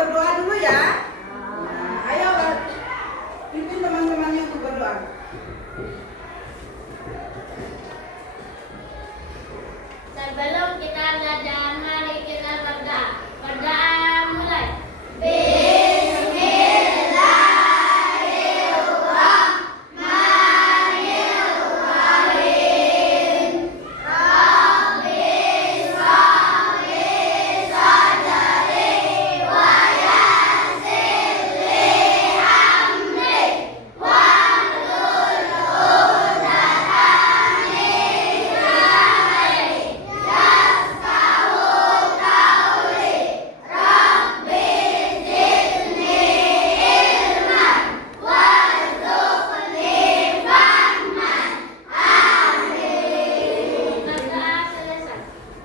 berdoa dulu ya. Nah, ayo pimpin teman-temannya untuk berdoa. Sebelum kita belajar, mari kita berdoa. Berdoa mulai.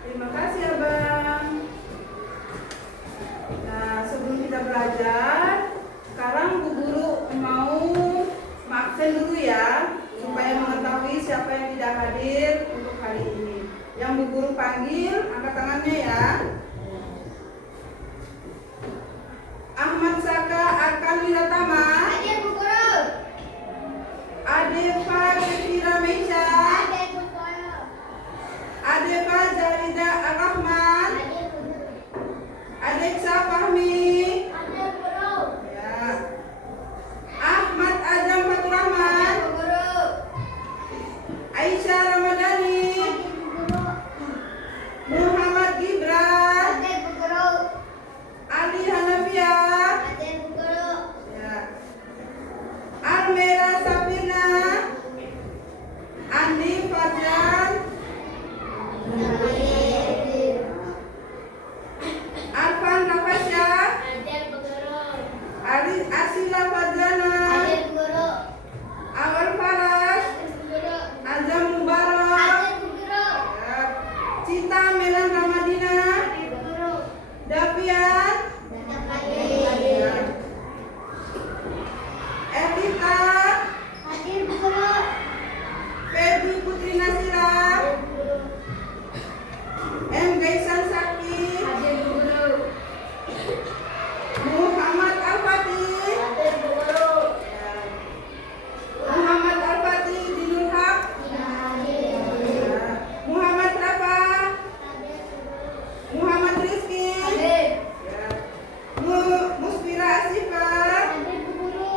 Terima kasih Abang. Nah, sebelum kita belajar, sekarang Bu Guru mau absen dulu ya, supaya mengetahui siapa yang tidak hadir untuk hari ini. Yang Bu Guru panggil, angkat tangannya ya. Ahmad Saka Akan Wiratama. Hadir Bu Guru. Adeva Kefira Meisha. Hadir Bu Guru. Adeva Zarida Ar-Rahman. Hadir Bu Guru. Adeksa Fahmi. Hadir Bu Guru. Ya. Ahmad Azam Fatur Rahman. Hadir Bu Guru. Aisyah Ramadhani. Hadir Bu Guru. Muhammad Gibran. Hadir Bu Guru. Ali Hanafia. Hadir Bu Guru. Ya. Almera Safina. Andi Fadlan. Arfan Nafasya. Hadir Bu Guru. Asila Fadlana. Hadir Bu Guru. Awal Faras. Hadir Bu Guru. Azam Mubarak. Hadir Bu Guru. Ya. Cita Melan Ramadina. Hadir Bu Guru. Davian. Tetap hadir. Ya. Elita. Hadir Bu Guru. Feby Putri Nasira. Hadir Bu Guru. M. Gaisan Sakti. Hadir Bu Guru. Muhammad Al-Fatih. Hadir Bu Guru. Muhammad Al-Fatih Dinul Haq. Hadir. Ya. Muhammad Rafa. Hadir Bu Guru. Muhammad Rizki. Hadir. Ya. Musfira Asifa. Hadir Bu Guru.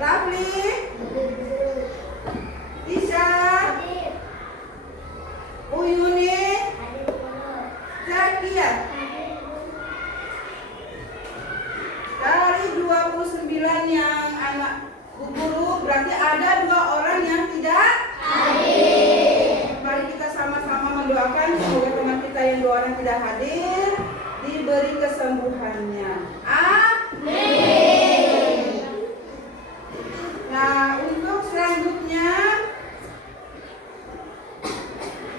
Rafli. Hadir Bu Guru. Isya. Hadir. Uyuni. Hadir Bu Guru. Zakia. Hadir Bu Guru. Dari 29 yang anak Bu Guru, berarti ada 2 orang yang tidak hadir. Mari kita sama-sama mendoakan semoga teman kita yang 2 orang tidak hadir diberi kesembuhannya. Amin. Nah, untuk selanjutnya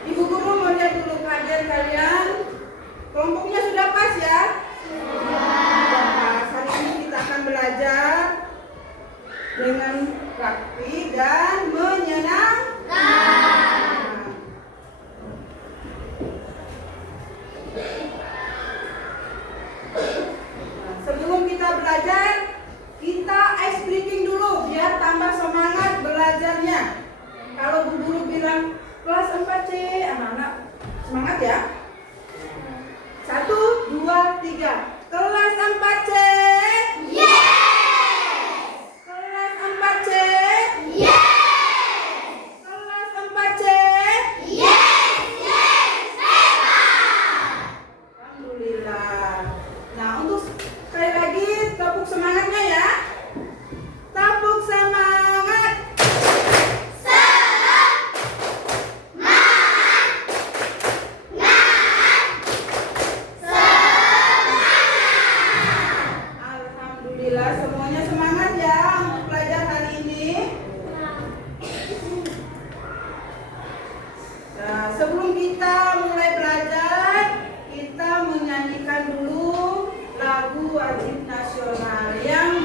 Ibu Guru mau lihat dulu pelajaran kalian. Kelompoknya sudah pas ya? Sudah pas. Hari ini kita akan belajar dengan rapi dan menyenangkan. Nah, sebelum kita belajar, kita ice breaking dulu biar tambah semangat belajarnya. Kalau Bu Guru bilang kelas 4C, anak-anak semangat ya. 1, 2, 3. Kelas 4C. Yes! Kelas 4C. Yes! Kelas 4C. Yes! Yes! Hebat! Alhamdulillah. Nah, untuk sekali lagi tepuk semangatnya ya. Tepuk semangat. Alhamdulillah semuanya semangat ya untuk belajar hari ini. Nah, sebelum kita mulai belajar, kita menyanyikan dulu lagu wajib nasional yang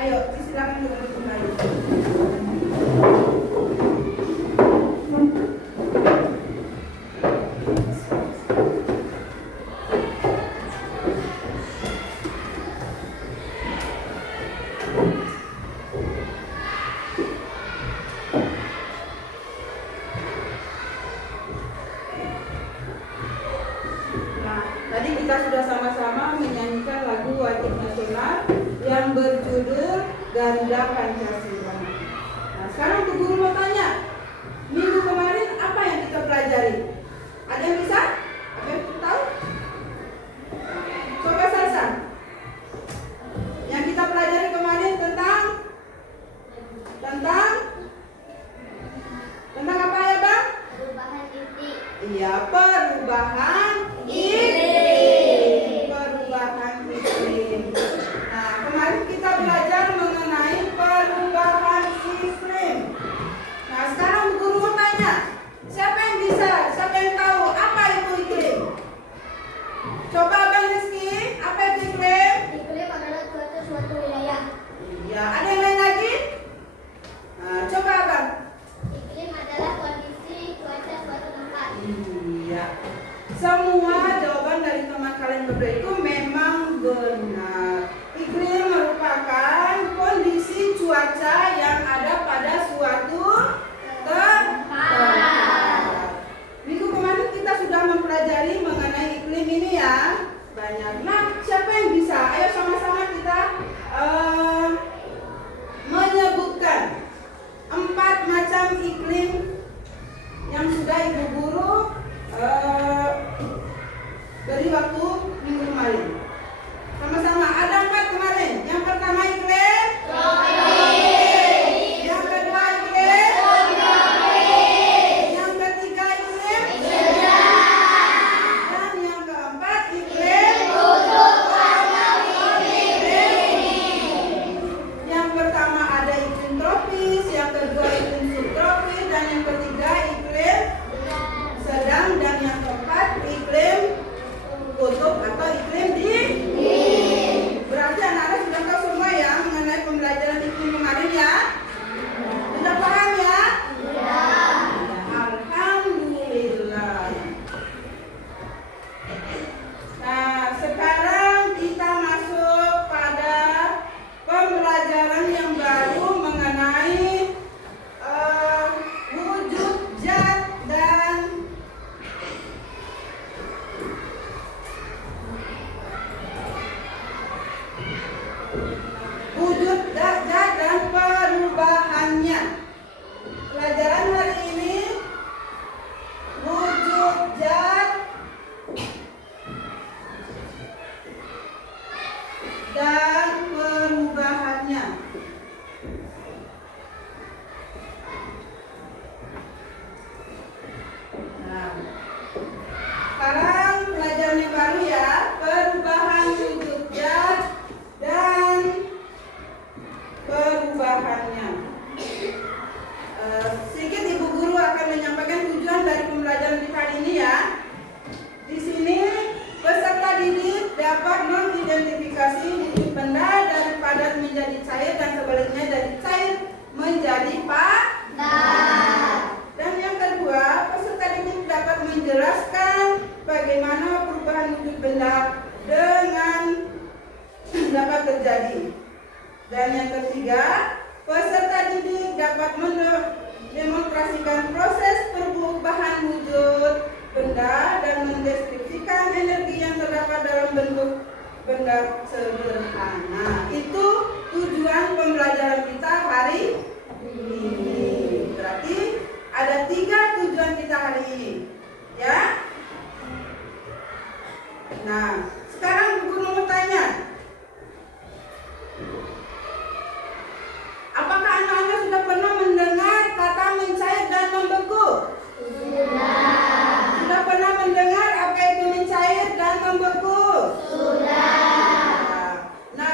Ayo, silakan duduk kembali. Nah, tadi kita sudah sama-sama menyanyikan lagu wajib nasional yang berjudul Garuda Pancasila. Nah, sekarang Bu Guru mau tanya, minggu kemarin apa yang kita pelajari? Ada yang bisa? Ada yang tahu? Coba Salsa. Yang kita pelajari kemarin tentang apa ya Bang? Perubahan iklim. Iya, perubahan iklim. Perubahan iklim. Nah, kemarin kita belajar mengenai perubahan iklim. Nah, sekarang Bu Guru mau tanya, siapa yang bisa, siapa yang tahu apa itu iklim? Coba Abang Rizky, apa itu iklim? Iklim adalah cuaca suatu wilayah. Iya, ada yang lain lagi? Nah, coba Abang. Iklim adalah kondisi cuaca suatu tempat. Iya. Semua jawaban dari teman kalian berdua itu memang benar. Iklim merupakan kondisi cuaca yang ada pada suatu tempat. Minggu kemarin kita sudah mempelajari mengenai iklim ini ya. Banyak. Nah, siapa yang bisa? Ayo sama-sama kita menyebutkan 4 macam iklim yang sudah Ibu Guru beri waktu minggu kemarin. Sama-sama, ada 4 kemarin. Yang pertama iklim tropis. Yang kedua iklim tropis. Yang ketiga iklim dan yang keempat iklim yang pertama ada iklim tropis, yang kedua iklim subtropis, dan yang ketiga iklim sedang, dan yang keempat iklim kutub atau iklim dingin. Berarti anak-anak sudah tahu semua ya mengenai pembelajaran iklim kemarin ya? Sudah paham ya? Ya, alhamdulillah. Nah, sekarang kita masuk pada pembelajaran yang baru mengenai wujud zat dan perubahannya. Pelajaran hari ini wujud zat dan perubahannya. Nah, sekarang pelajaran yang baru ya, perubahan wujud zat dan perubahannya. Sedikit Ibu Guru akan menyampaikan tujuan dari pembelajaran kita hari ini ya. Di sini peserta didik dapat mengidentifikasi wujud benda dari padat menjadi cair dan sebaliknya dari cair menjadi padat. Dan yang kedua, peserta didik dapat menjelaskan bagaimana perubahan wujud benda dengan dapat terjadi. Dan yang ketiga, peserta didik dapat mendemonstrasikan proses perubahan wujud benda dan mendeskripsikan energi yang terdapat dalam bentuk benda sederhana. Itu tujuan pembelajaran kita hari ini. Berarti ada 3 tujuan kita hari ini, ya. Nah, sekarang Guru mau tanya, apakah anak-anak sudah pernah mendengar kata mencair dan membeku? Sudah pernah mendengar apa itu mencair dan membeku? Sudah. Nah,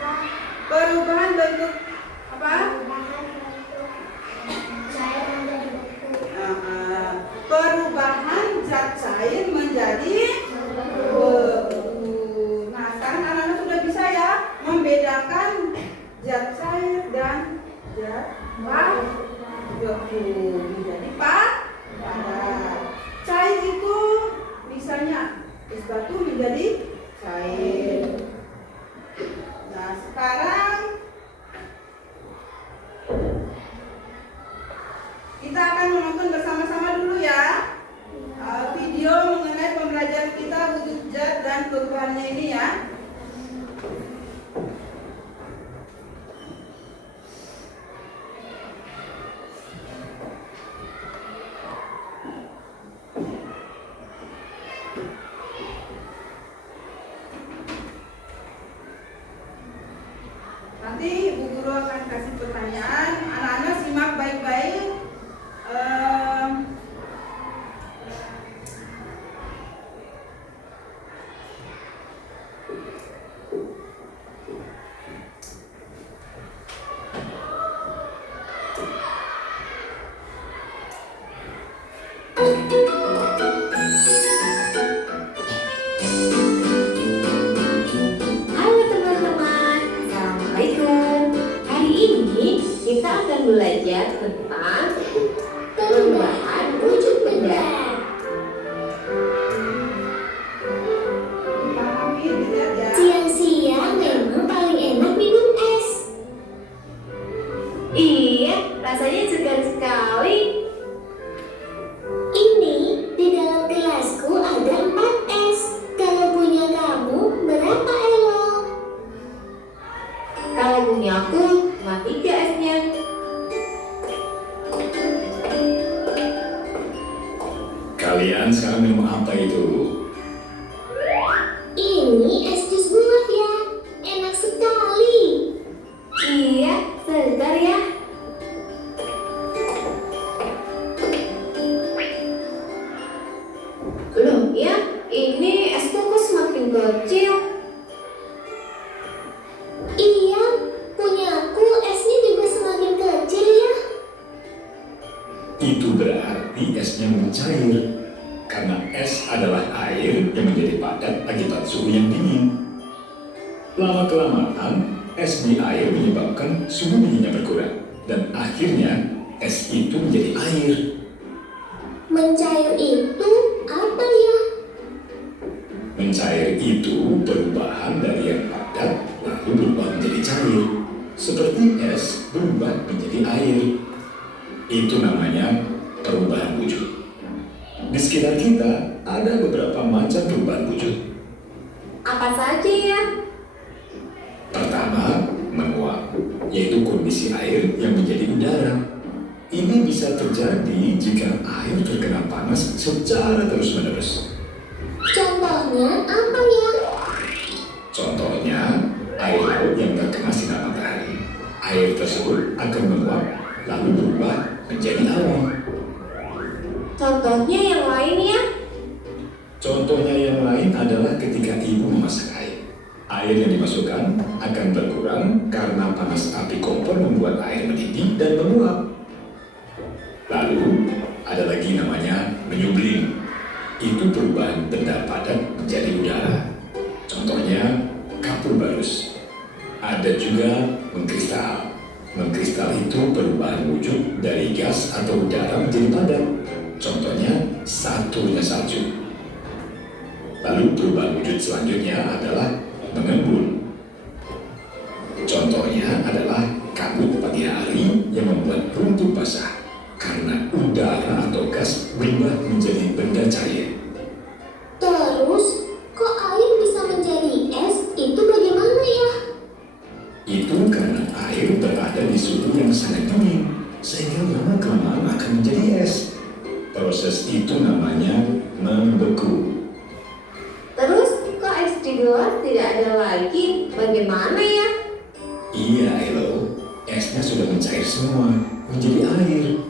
Perubahan bentuk apa? Perubahan zat cair menjadi beku. Nah, sekarang anak-anak sudah bisa ya membedakan zat cair dan zat beku menjadi padat. Cair itu misalnya es batu menjadi cair. Nah, sekarang kita akan menonton bersama-sama dulu ya video mengenai pembelajaran kita wujud zat dan perubahannya ini ya. Nanti Bu Guru akan kasih pertanyaan, anak-anak simak baik-baik. Halo teman-teman, Assalamualaikum. Hari ini kita akan belajar tentang perubahan wujud benda. Dipahami, dilihat ya. Siang-siang memang paling enak minum es. Iya, rasanya segar sekali. Ini di dalam gelasku ada 4 es. Kalau punya kamu berapa, Elo? Kalau punya aku, cuma 3 esnya. Kalian sekarang minum apa itu? Ini es jus buah ya. Enak sekali. Iya, segar ya. Loh ya, ini es kok semakin kecil. Iya, punya aku esnya juga semakin kecil ya. Itu berarti esnya mencair. Karena es adalah air yang menjadi padat akibat suhu yang dingin. Lama-kelamaan, es di air menyebabkan suhu dinginnya berkurang. Dan akhirnya, es itu menjadi air. Mencair itu apa ya? Mencair itu perubahan dari yang padat lalu berubah menjadi cair. Seperti es berubah menjadi air. Itu namanya perubahan wujud. Di sekitar kita ada beberapa macam perubahan wujud. Apa saja ya? Pertama, menguap, yaitu kondisi air yang menjadi udara. Ini bisa terjadi jika air terkena panas secara terus-menerus. Contohnya apa ya? Contohnya, air laut yang terkena sinar matahari. Air tersebut akan menguap lalu berubah menjadi awan. Contohnya yang lain ya? Contohnya yang lain adalah ketika ibu memasak air. Air yang dimasukkan akan berkurang karena panas api kompor membuat air mendidih dan menguap. Lalu, ada lagi namanya menyublim. Itu perubahan benda padat menjadi udara. Contohnya, kapur barus. Ada juga mengkristal. Mengkristal itu perubahan wujud dari gas atau udara menjadi padat. Contohnya, Saturnya salju. Lalu perubahan wujud selanjutnya adalah mengembun. Contohnya adalah kabut pagi hari yang membuat rumput basah karena udara atau gas berubah menjadi benda cair. Terus, kok air bisa menjadi es? Itu bagaimana ya? Itu karena air berada di suhu yang sangat dingin sehingga lama-kelamaan akan menjadi es. Proses itu namanya membeku. Terus kok es di gelas tidak ada lagi? Bagaimana ya? Iya, Elo, esnya sudah mencair semua menjadi air.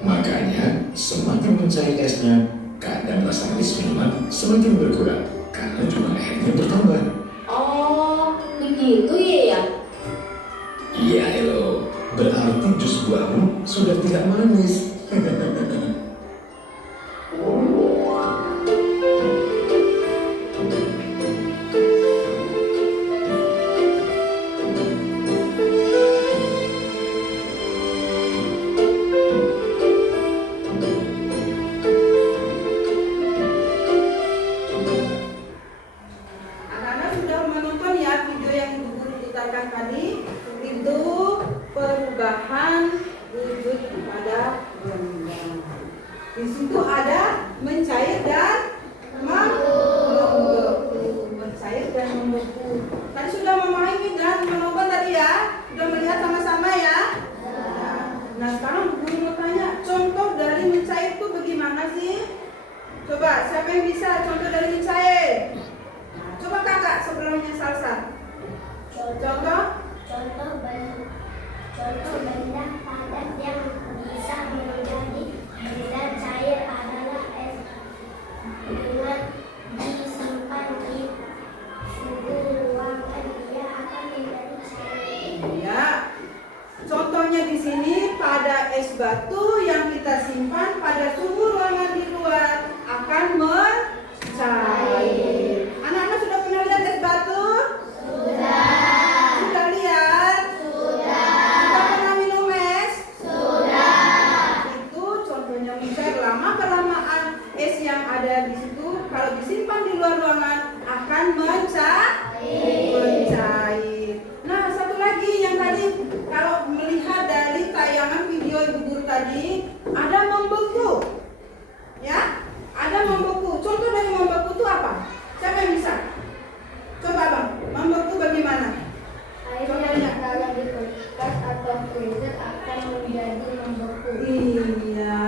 Makanya semakin mencair esnya, kadang rasa manis minuman semakin berkurang karena jumlah airnya bertambah. Oh, begitu gitu ya? Iya, Elo. Berarti jus buahmu sudah tidak manis. Anak-anak sudah menonton ya video yang Ibu Guru putarkan tadi. Itu perubahan wujud pada benda. Di situ ada mencair dan membeku. Mencair dan membeku. Tadi sudah memahami dan menonton tadi ya. Sudah melihat sama-sama ya. Nah sekarang Ibu Guru mau tanya, contoh dari mencair itu bagaimana sih? Coba siapa yang bisa contoh dari mencair? Nah, coba kakak sebelumnya Salsa. Contoh? Contoh benda padat yang bisa menjadi benda cair adalah es. Dengan disimpan di suhu ruangan, dia akan menjadi cair. Ya. Contohnya di sini pada es batu yang kita simpan pada suhu ruangan di luar akan mencair. Anak-anak sudah pernah lihat es batu? Sudah lihat? Sudah pernah minum es? Itu contohnya mencair. Lama-kelamaan es yang ada di situ kalau disimpan di luar ruangan akan mencair. Nah, satu lagi yang tadi kalau melihat dari tayangan video Ibu Guru tadi ada membeku. Ya? Ada membeku. Contoh dari membeku itu apa? Siapa yang bisa? Coba Bang, membeku bagaimana? Air yang dalam di kulkas atau freezer akan menjadi membeku. Iya.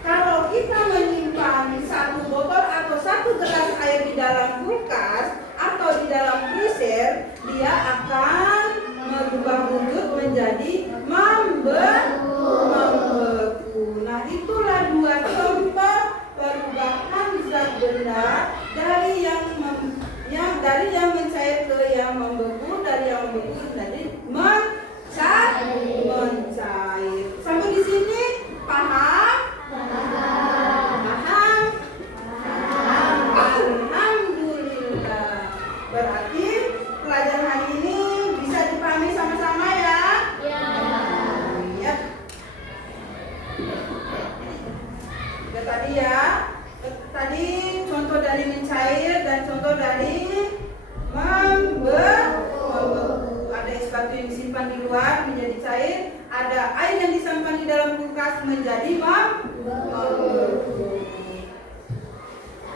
Kalau kita menyimpan satu botol atau satu gelas air di dalam kulkas atau di dalam freezer, dia akan merubah wujud menjadi membeku. Nah, itulah dua contoh perubahan zat benda dari yang mencair ke yang membeku, dari yang membeku menjadi mencair. Sampai di sini paham? Paham? Alhamdulillah. Berarti pelajaran hari ini bisa dipahami sama-sama ya? Ya. Ya tadi ya. Tadi contoh dari mencair dan contoh dari membeku. Ada es batu yang disimpan di luar menjadi cair, ada air yang disimpan di dalam kulkas menjadi membeku.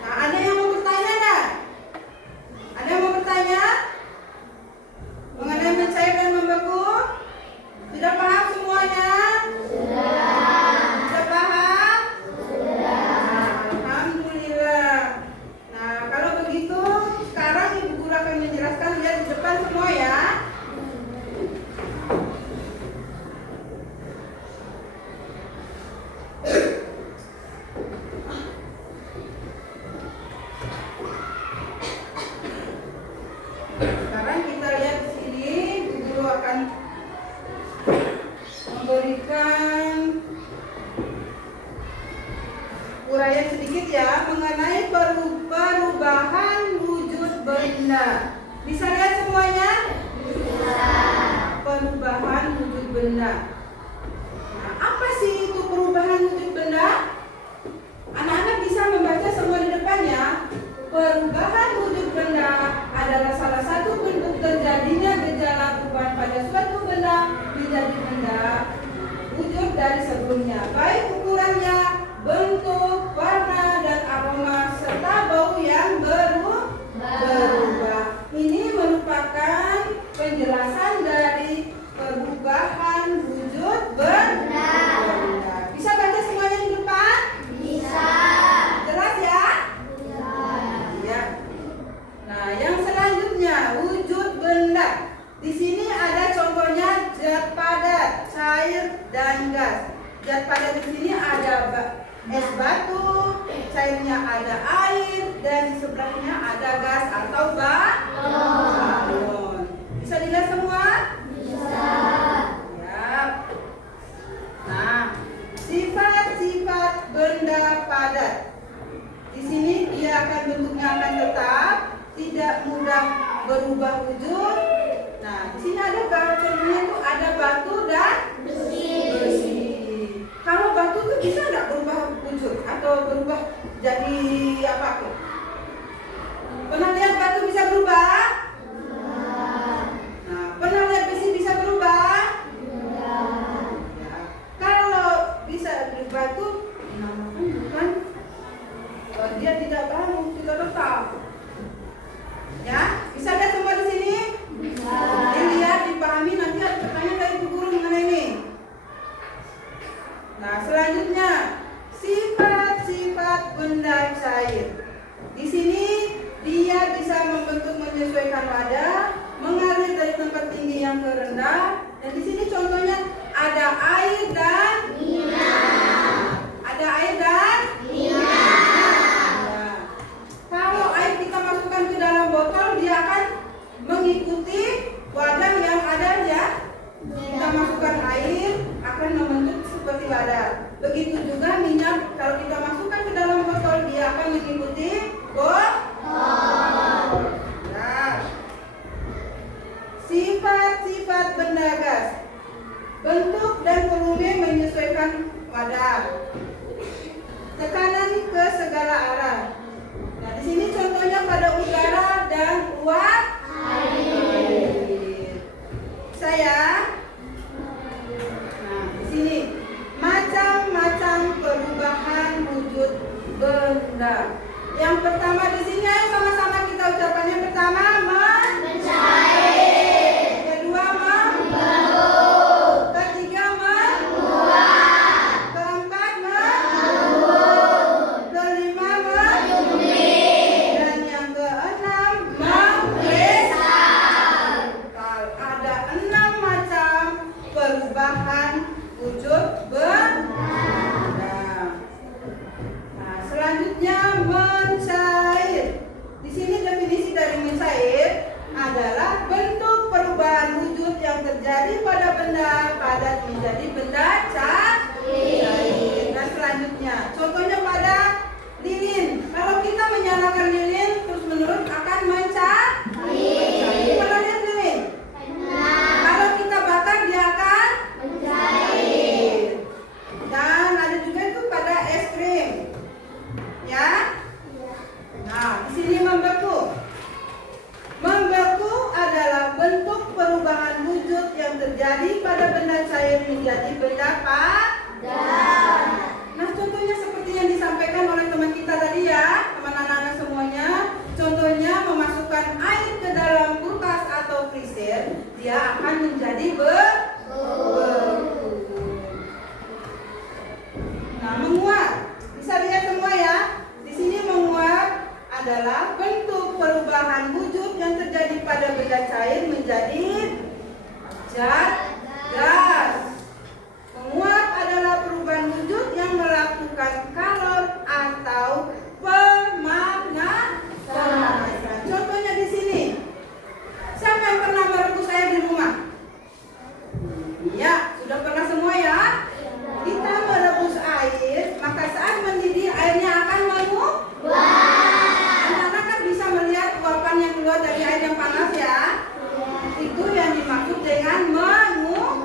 Nah, ada yang mau bertanya enggak? Ada yang mau bertanya? Mengenai mencair dan membeku? Sudah paham semuanya? Sudah paham? Alhamdulillah. Nah, kalau begitu sekarang Ibu Guru akan menjelaskan, lihat di depan semua ya. Sekarang kita lihat di sini, Ibu Guru akan memberikan uraian sedikit ya mengenai perubahan wujud benda. Bisa lihat semuanya? Bisa. Perubahan wujud benda. Nah, apa sih itu perubahan wujud benda? Anak-anak bisa membaca semua di depan ya. Perubahan wujud benda adalah salah satu bentuk terjadinya gejala perubahan pada suatu benda menjadi benda wujud dari sebelumnya, baik ukurannya, bentuk, warna, dan aroma serta bau yang berubah. Ini merupakan penjelasan dari perubahan wujud benda. Bisa baca semuanya di depan? Bisa. Jelas ya? Ya. Nah, yang selanjutnya wujud benda. Di sini ada contohnya zat padat, cair, dan gas. Zat padat di sini ada es batu, cairnya ada air, dan di sebelahnya ada gas atau balon. Bisa dilihat semua? Bisa. Ya. Nah, sifat-sifat benda padat. Di sini dia akan bentuknya akan tetap, tidak mudah berubah wujud. Nah, di sini ada contohnya tuh ada batu dan besi. Kalau batu tuh bisa nggak berubah wujud atau berubah jadi apa tuh? Pernah lihat batu bisa berubah? Nah, pernah lihat besi bisa berubah? Ya. Kalau bisa berubah tuh dinamakan bukan dia tidak baru, tidak tetap. Ya, bisa lihat semua di sini? Bisa. Dilihat, dipahami, nanti ada pertanyaan dari Bu Guru mengenai ini. Nah, selanjutnya sifat-sifat benda cair. Di sini dia bisa membentuk menyesuaikan wadah, mengalir dari tempat tinggi yang ke rendah. Dan di sini contohnya ada air dan minyak. Ada air dan minyak. Ya. Kalau air kita masukkan ke dalam botol, dia akan mengikuti wadah yang ada ya. Kita masukkan air akan membentuk seperti wadah. Begitu juga minyak, kalau kita masukkan ke dalam botol, dia akan mengikuti botol. Nah, sifat-sifat benda gas. Bentuk dan volume menyesuaikan wadah. Tekanan ke segala arah. Nah, di sini contohnya pada udara dan uap air. Saya. Nah, di sini macam-macam perubahan wujud benda. Yang pertama di sini ayo sama-sama kita ucapkan. Yang pertama mencair. Kedua membentuk. Ketiga menguap. Keempat mengembun. Kelima menyublim. Dan yang keenam mengkristal. Ada 6 macam perubahan wujud benda. Nah, selanjutnya mencair. Di sini definisi dari mencair adalah bentuk perubahan wujud yang terjadi pada benda padat menjadi benda cair. Dan selanjutnya, contohnya pada lilin. Kalau kita menyalakan lilin terus menerus akan mencair. Pernah lihat lilin? Kalau kita bakar dia akan mencair. Dan ada juga itu pada es krim. Ya? Nah, di sini membeku. Membeku adalah bentuk perubahan wujud yang terjadi pada benda cair menjadi benda padat. Nah, contohnya seperti yang disampaikan oleh teman kita tadi ya, teman anak-anak semuanya. Contohnya memasukkan air ke dalam kulkas atau freezer, dia akan menjadi beku. Nah, menguap. Bisa lihat semua ya. Di sini menguap adalah bentuk perubahan wujud yang terjadi pada benda cair menjadi zat gas. Menguap adalah perubahan wujud yang melakukan kalor atau pemanasan. Contohnya di sini. Siapa yang pernah merebus air di rumah? Ya, sudah pernah semua ya? Kita merebus air, maka saat mendidih airnya akan menguap. Anak-anak kan bisa melihat uapan yang keluar dari air yang panas ya. Itu yang dimaksud dengan menguap.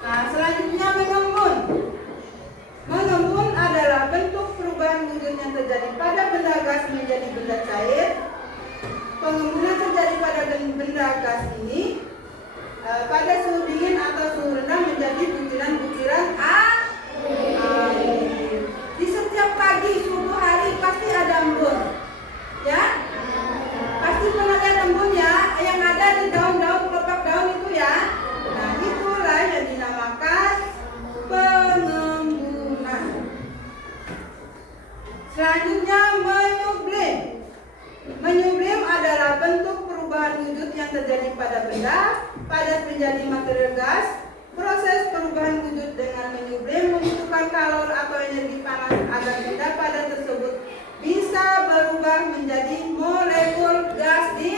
Nah, selanjutnya mengembun. Mengembun adalah bentuk perubahan wujud yang terjadi pada benda gas menjadi benda cair. Pengembunan terjadi pada benda gas ini pada suhu dingin atau suhu rendah menjadi butiran-butiran air. Di setiap pagi subuh hari pasti ada embun, ya? Pasti pernah lihat embun ya, yang ada di daun-daun, kelopak daun itu ya. Nah, itulah yang dinamakan pengembunan. Selanjutnya menyublim. Menyublim adalah bentuk perubahan wujud yang terjadi pada benda padat menjadi material gas. Proses perubahan wujud dengan menyublim membutuhkan kalor atau energi panas agar benda padat tersebut bisa berubah menjadi molekul gas di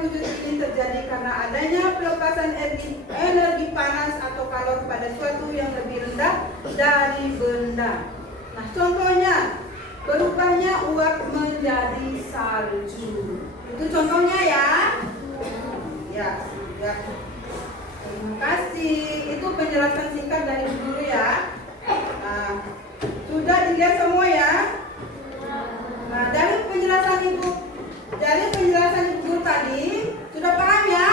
perubahan wujud ini terjadi karena adanya pelepasan energi panas atau kalor pada suatu yang lebih rendah dari benda. Nah, contohnya berubahnya uap menjadi salju. Itu contohnya ya. Ya. Terima kasih. Itu penjelasan singkat dari guru ya. Nah, sudah dilihat semua ya. Nah, dari penjelasan ibu guru tadi sudah paham ya?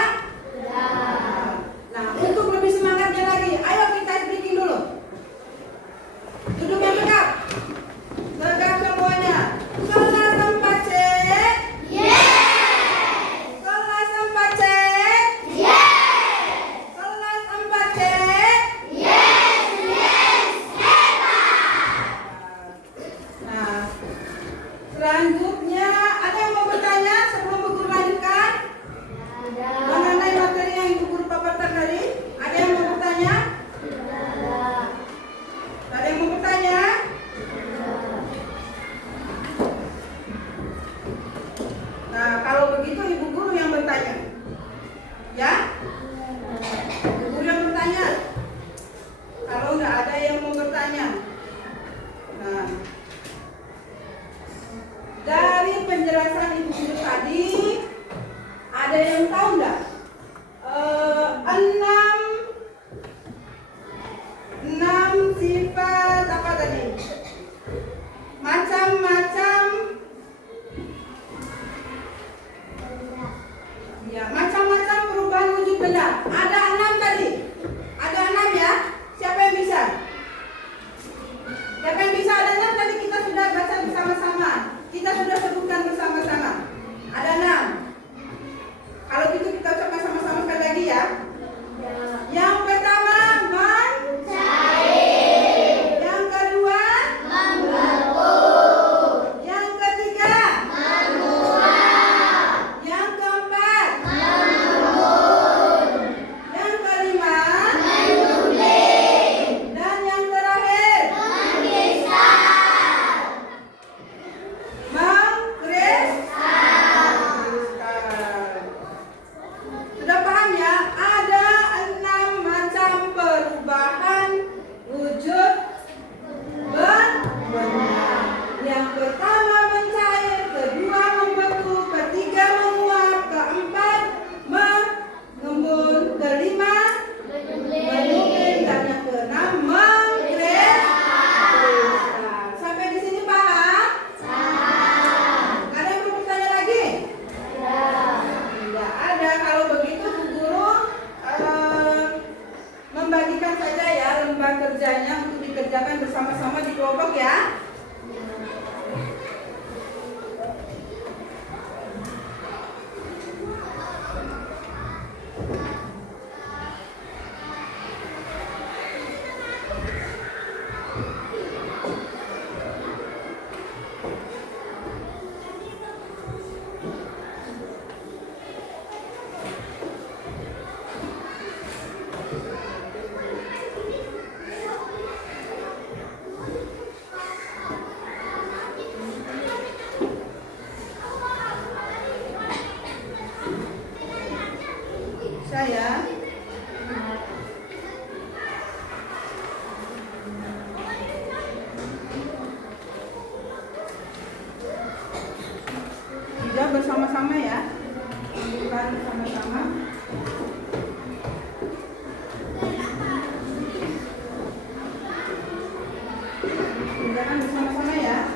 Sudah. Nah, untuk lebih semangatnya lagi, ayo kita speaking dulu. Duduk yang tegak. Tegak semuanya. Kelas 4C. Yes. Kelas 4C. Yes. Kelas 4C. Yes. Nah, selanjutnya ada yang mau bertanya sebelum Bu Guru lanjutkan? Ada. Mengenai materi yang Ibu Guru paparkan tadi, ada yang mau bertanya? Ada. Ada yang mau bertanya? Nah, kalau begitu Ibu Guru yang bertanya. Ya? Ibu Guru yang bertanya. Kalau nggak ada yang mau bertanya. Nah, dari penjelasan Ibu Guru tadi, ada yang tahu nggak? 6 sifat apa tadi? Macam-macam. Ya, macam-macam perubahan wujud benda. Ada 6 tadi. Ada 6 ya. Siapa yang bisa? Siapa yang bisa? Ada 6 tadi kita sudah baca bersama-sama. Kita sudah sebutkan bersama-sama. Ada 6. Kalau gitu kita coba sama-sama sekali lagi ya. Yang pertama, mencair. Yang kedua, membentuk. Yang ketiga, menguap. Yang keempat, mengembun. Yang kelima, menyuling. Dan yang terakhir, mengkristal. Sudah paham ya? Ada 6 macam perubahan wujud benda. Yang pertama mencair, kedua membentuk, ketiga menguap, keempat mengembun, kelima menyuling, dan yang keenam mengkristal. Sampai di sini paham? Ada yang mau bertanya lagi? Tidak ada. Kalau begitu Bu Guru membagikan saja ya lembar kerjanya untuk dikerjakan bersama-sama di kelompok ya. Saya tidak bersama-sama ya. Bukan bersama-sama. Jangan bersama-sama ya.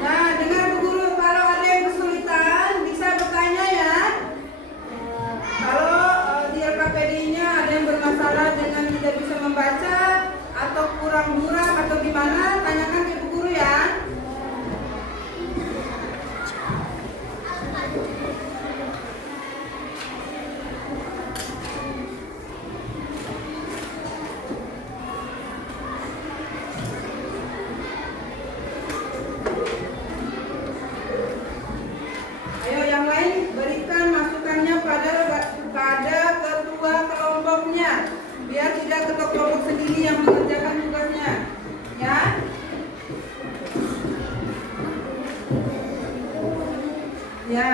Nah, dengar Bu Guru, kalau ada yang kesulitan bisa bertanya ya. Kalau di LKPD-nya ada yang bermasalah dengan tidak bisa membaca atau kurang buram atau gimana, tanyakan ke Bu Guru ya. Ayo yang lain berikan masukannya pada ketua kelompoknya, biar tidak ketua kelompok sendiri yang mengerjakan tugasnya, ya. Ya.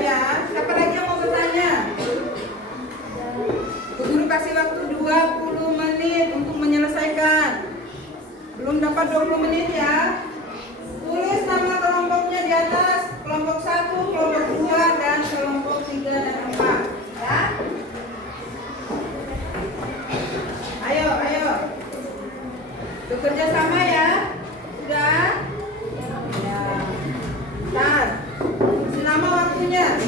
Ya, siapa lagi yang mau bertanya? Bu Guru kasih waktu 20 menit untuk menyelesaikan. Belum dapat 20 menit ya. Tulis nama kelompoknya di atas, kelompok 1, kelompok 2, dan kelompok 3 dan 4. Ya. Ayo. Bekerja sama ya. Sudah? Ya. Bentar. Nama waktunya.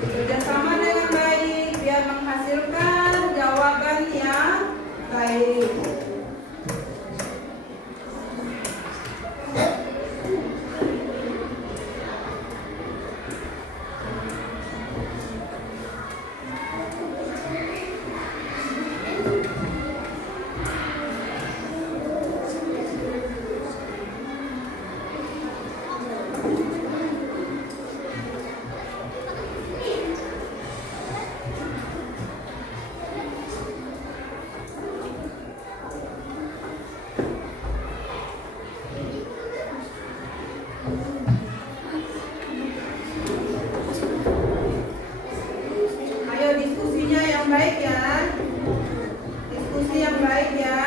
Kerjasama dengan baik biar menghasilkan jawaban yang baik. Ayo diskusinya yang baik ya. Diskusi yang baik ya.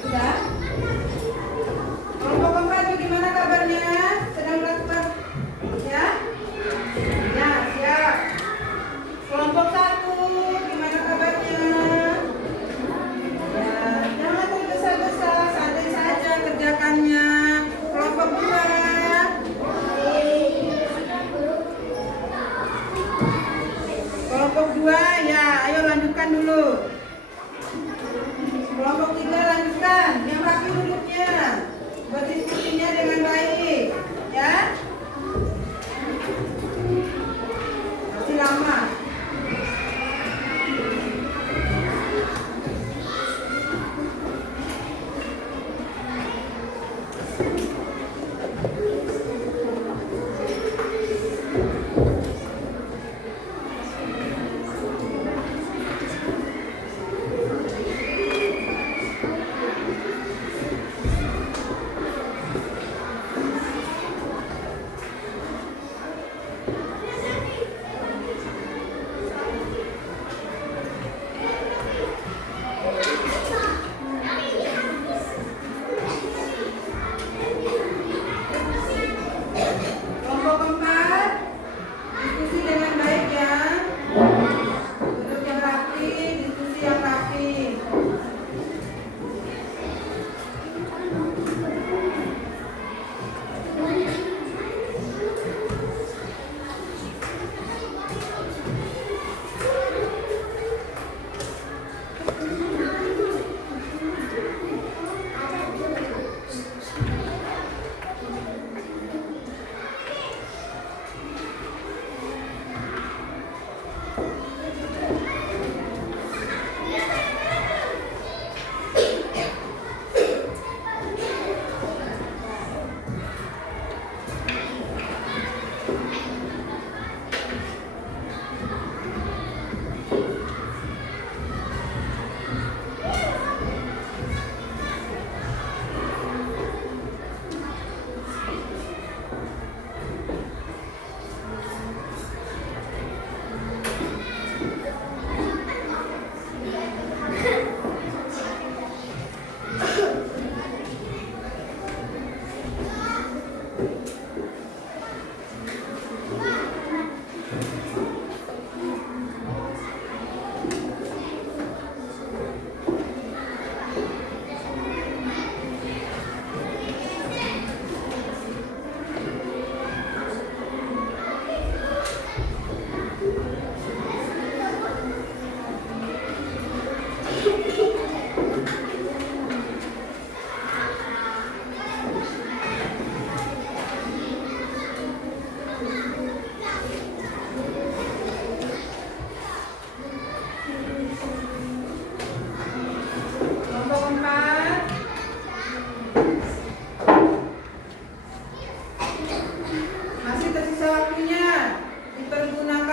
Sudah? Kelompok 4 bagaimana kabarnya? Sedang melakukan ya? Ya, siap. Kelompok 1 gimana kabarnya? Ya, jangan tergesa-gesa, santai saja kerjakannya. Kelompok 2 Kelompok 2 ya, ayo lanjutkan dulu. Kelompok 3 lanjutkan, yang rapi duduknya, berdiskusinya dengan baik, ya.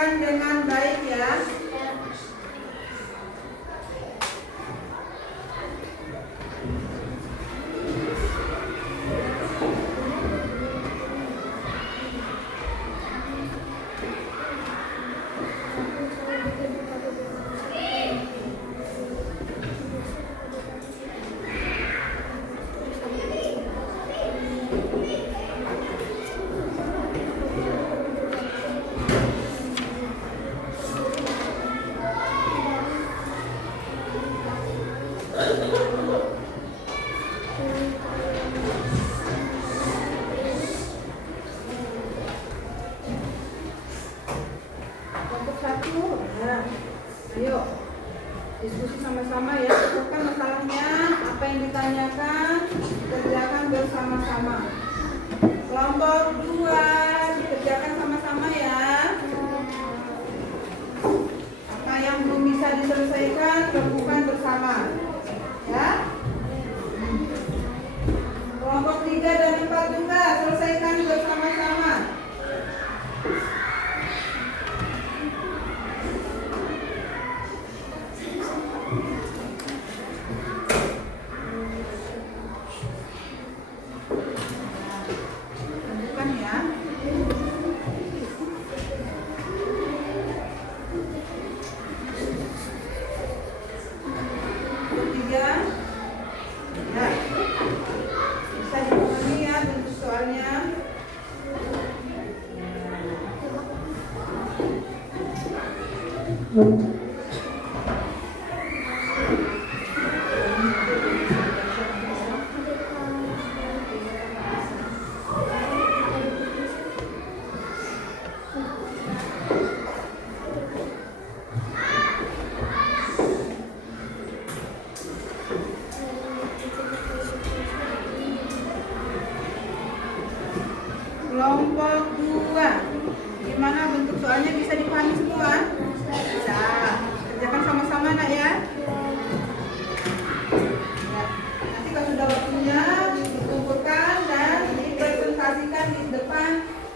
kerjakan dengan baik ya. Kelompok 1, nah, ayo diskusi sama-sama ya, bukan masalahnya apa yang ditanyakan, kerjakan bersama-sama. Kelompok 2 dikerjakan sama-sama ya. Apa yang belum bisa diselesaikan lakukan bersama ya. Kelompok 3 dan 4 juga selesaikan bersama-sama. Bukan ya. Ketiga, ya, bisa dipahami ya bentuk soalnya. Kelompok 2, gimana bentuk soalnya, bisa dipahami semua? Bisa. Kerjakan sama-sama nak ya. Ya. Nanti kalau sudah waktunya dikumpulkan dan dipresentasikan di depan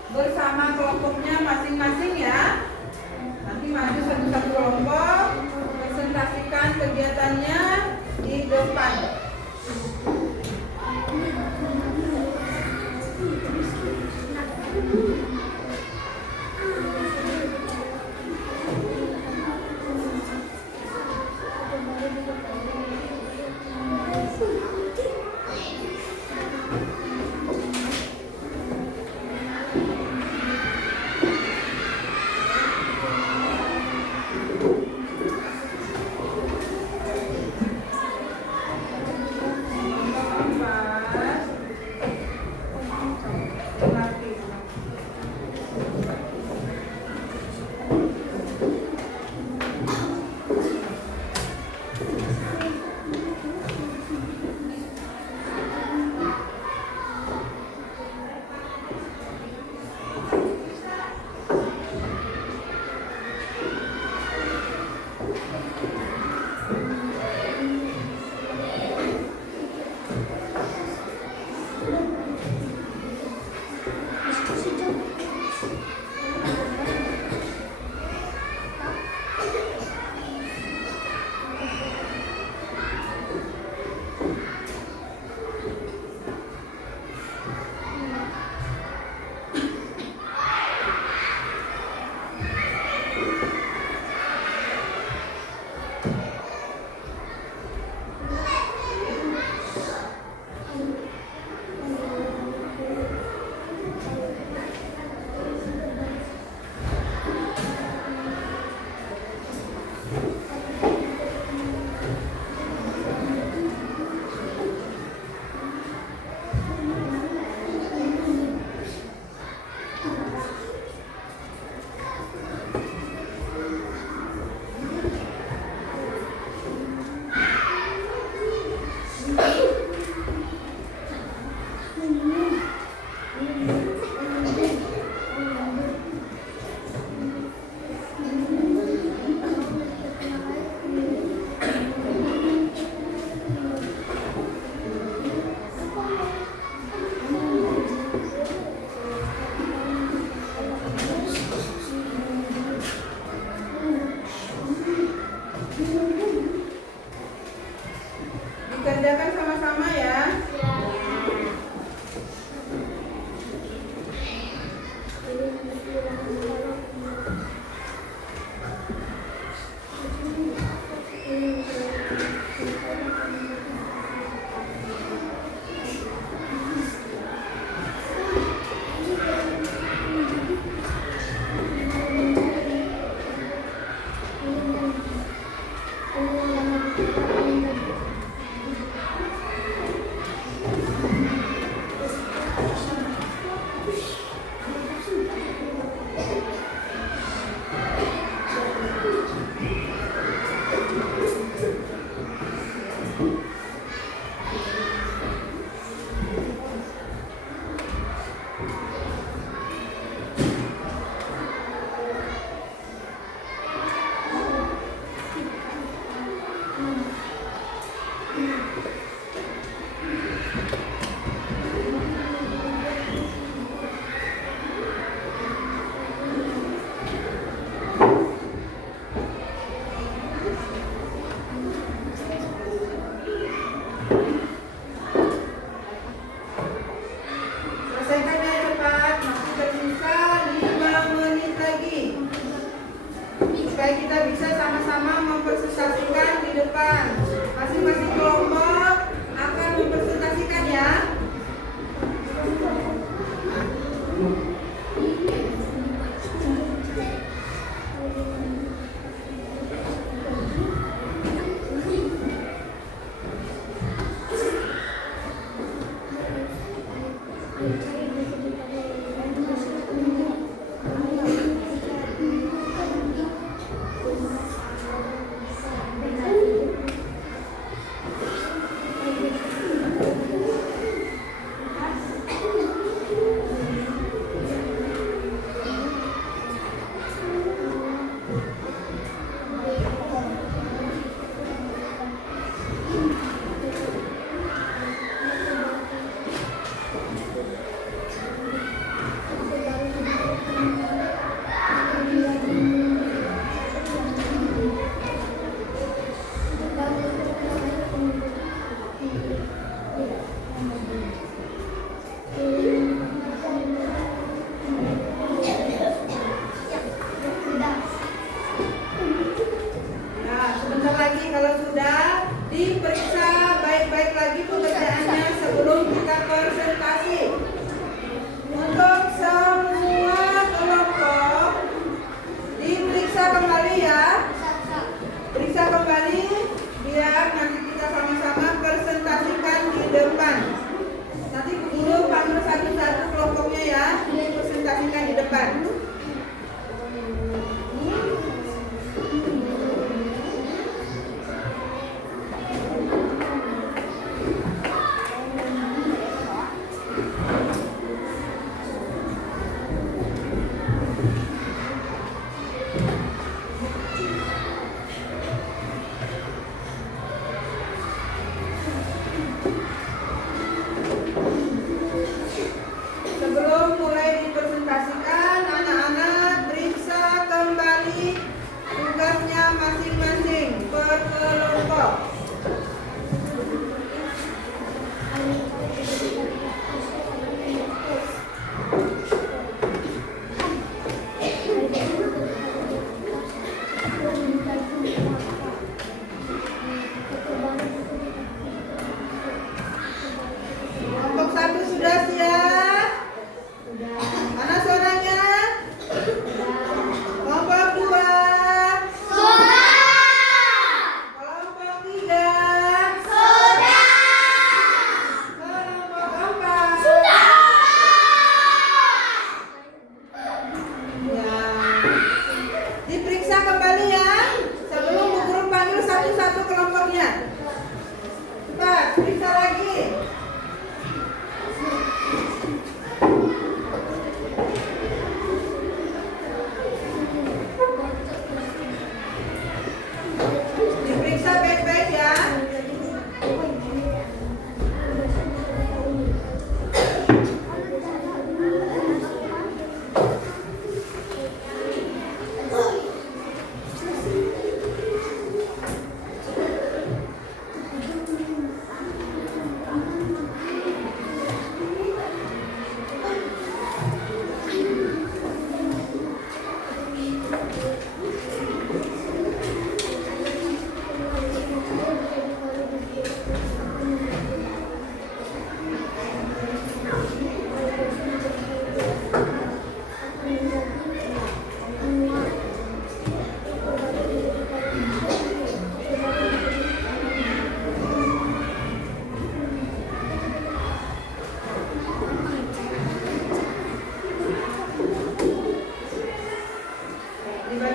bersama kelompoknya masing-masing ya. Nanti maju satu-satu kelompok, presentasikan kegiatannya di depan.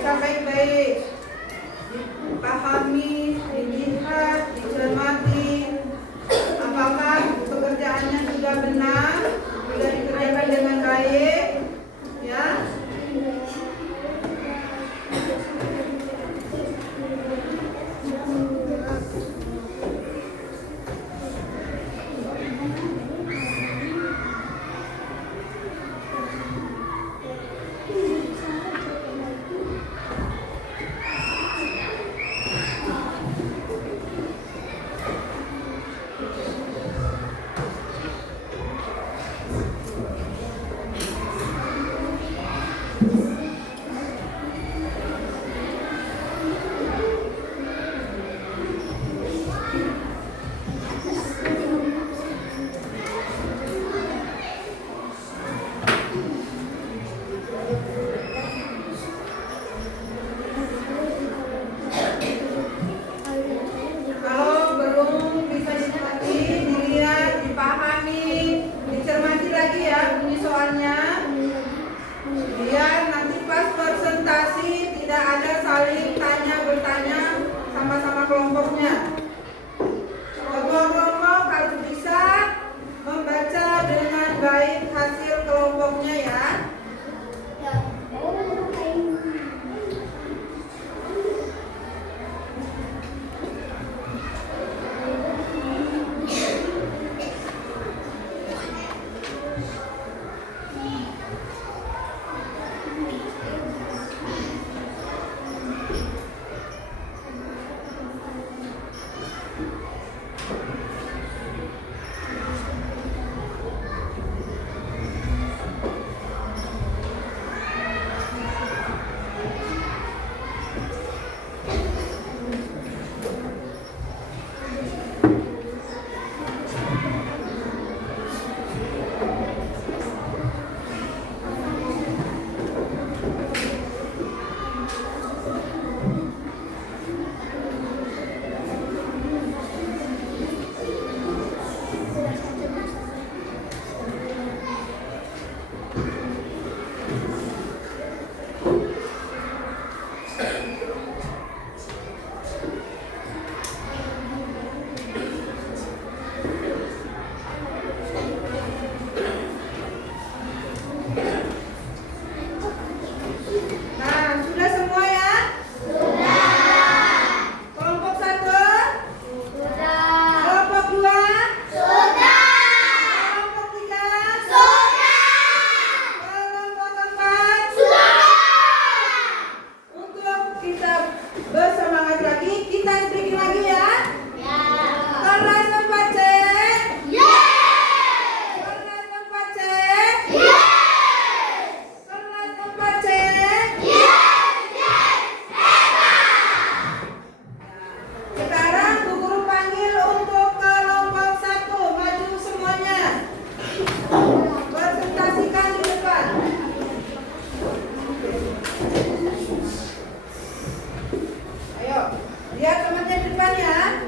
Periksa baik-baik, dipahami, dilihat, dicermati. Apakah pekerjaannya sudah benar, sudah dikerjakan dengan baik, ya? Kalau belum bisa dicermati, dilihat, dipahami, dicermati lagi ya bunyi soalnya. Biar nanti pas presentasi tidak ada saling tanya bertanya sama-sama kelompoknya. Ketua kelompok harus bisa membaca dengan baik hasil kelompoknya ya. Nah, sudah semua ya? Kelompok 1? Kelompok 2? Kelompok 3? Kelompok 4? Untuk kita bersemangat lagi, kita speaking lagi ya. Kelas 4C? Kelas 4C? Kelas 4C? Sekarang Bu Guru panggil untuk kelompok 1, maju semuanya. Presentasikan di depan. Ayo, lihat temannya di depan ya.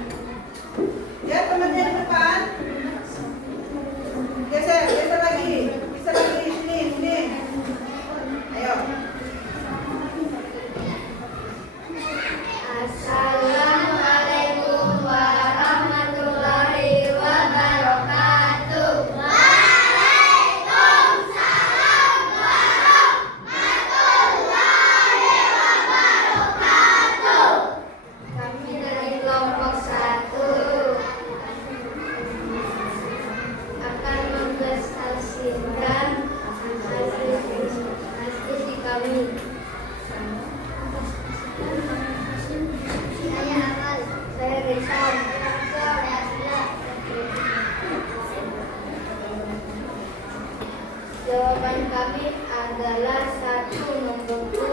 Lihat temannya di depan. Geser, geser lagi. Geser lagi, sini. Ayo. Assalamualaikum warahmatullahi wabarakatuh. Waalaikumsalam warahmatullahi wabarakatuh. Kami dari kelompok 1 akan mempresentasikan hasil studi kami. Saya Rizal. Jawaban kami adalah 1 membeku,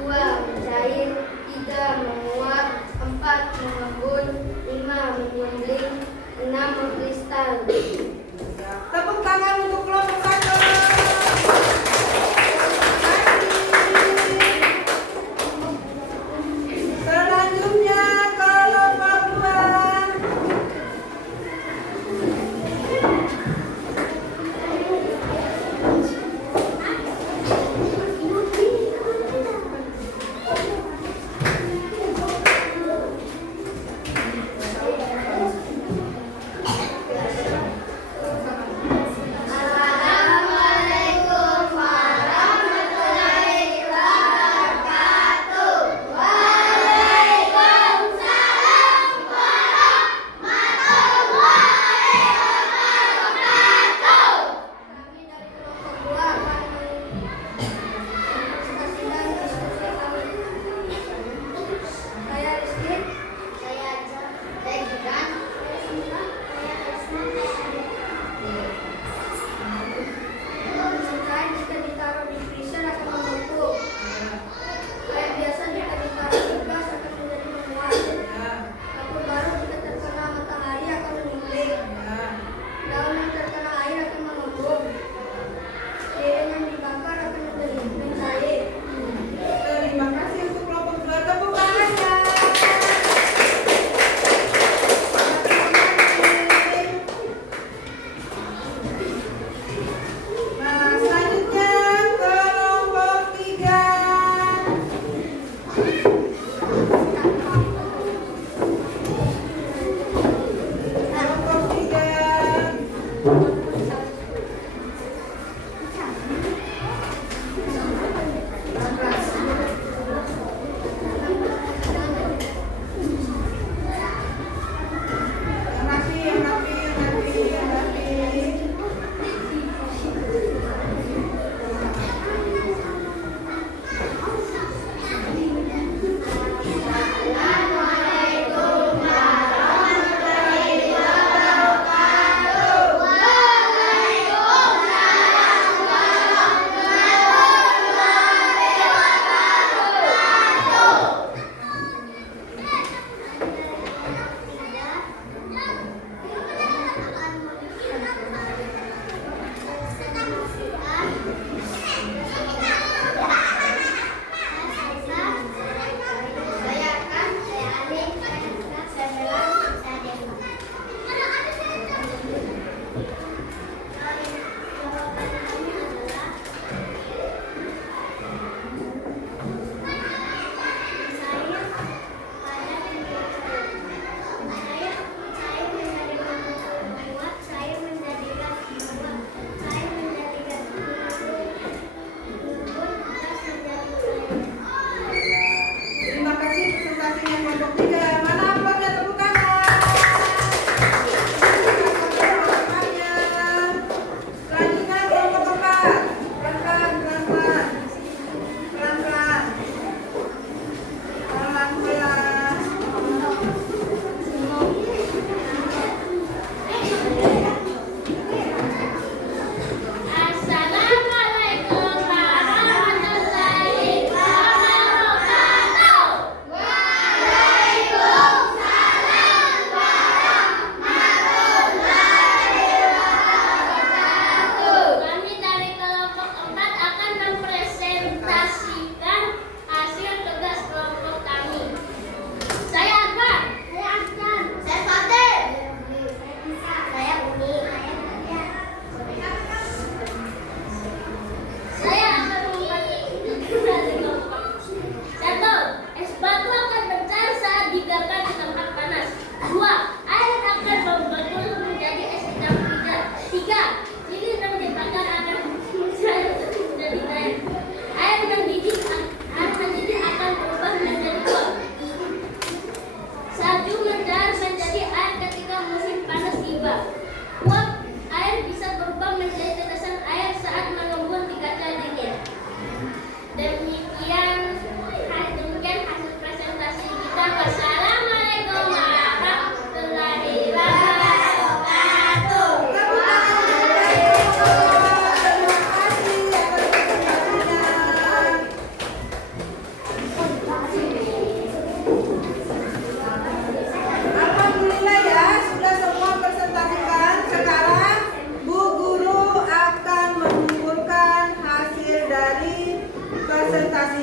2 mencair, 3 menguap, 4 mengembun, 5 menyembling, 6 mengkristal. Tepuk tangan untuk kelompok 1. Selanjutnya kelompok 2.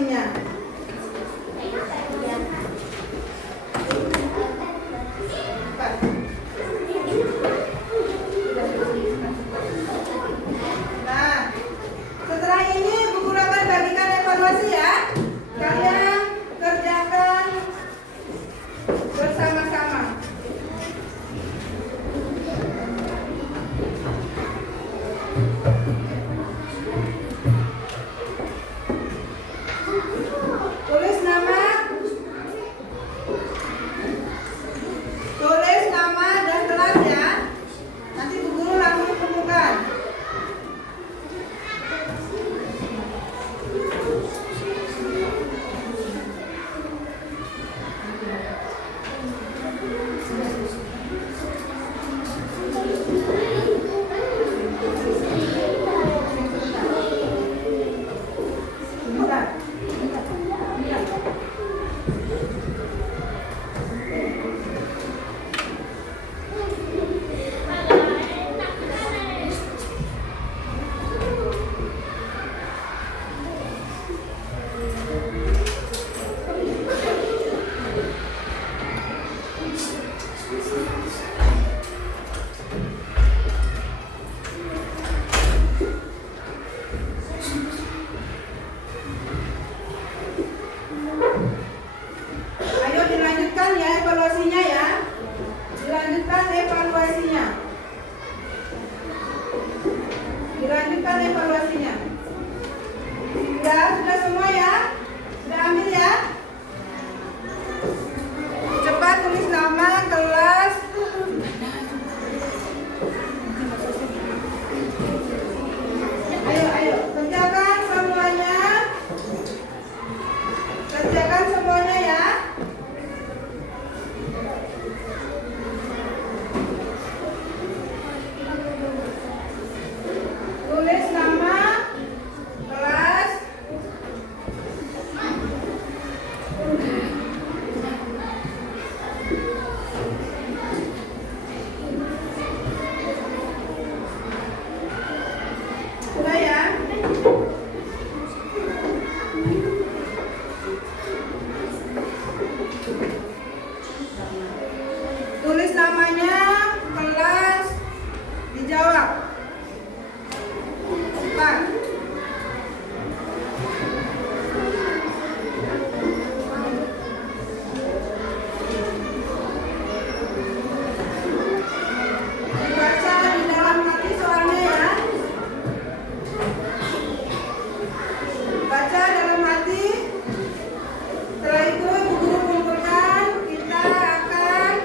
evaluasinya. Nah, setelah ini Bu Guru akan bagikan evaluasi ya. Kalian kerjakan bersama-sama. Tulis nama dan kelas ya. Nanti Bu Guru langsung temukan. Ayo dilanjutkan ya evaluasinya ya. Dilanjutkan evaluasinya. Dilanjutkan evaluasinya. Ya, sudah semua ya? Sudah ambil ya? Cepat tulis nama, kelas. Ayo, kerjakan semuanya. Kerjakan semuanya ya. Tulis nama, kelas. Sudah ya? Tulis namanya, kelas, dijawab. Cepat. Dibaca di dalam hati soalnya ya. Baca dalam hati. Setelah itu Ibu Guru kumpulkan. Kita akan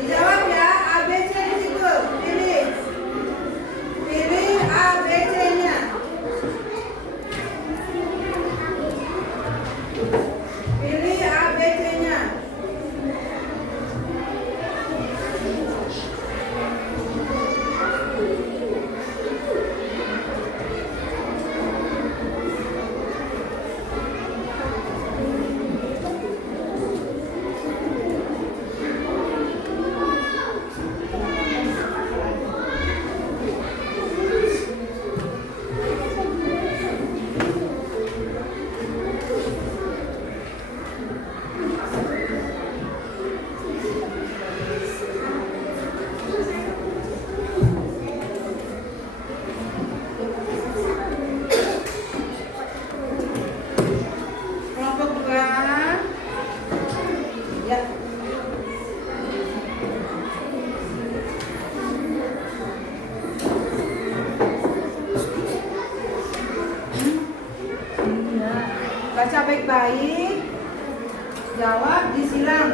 dijawab ya. A, B, C di situ. Pilih. Pilih A, B, C-nya. Pilih A, B, C-nya. Kelompok 2. Ya. Baca baik-baik. Jawab, disilang.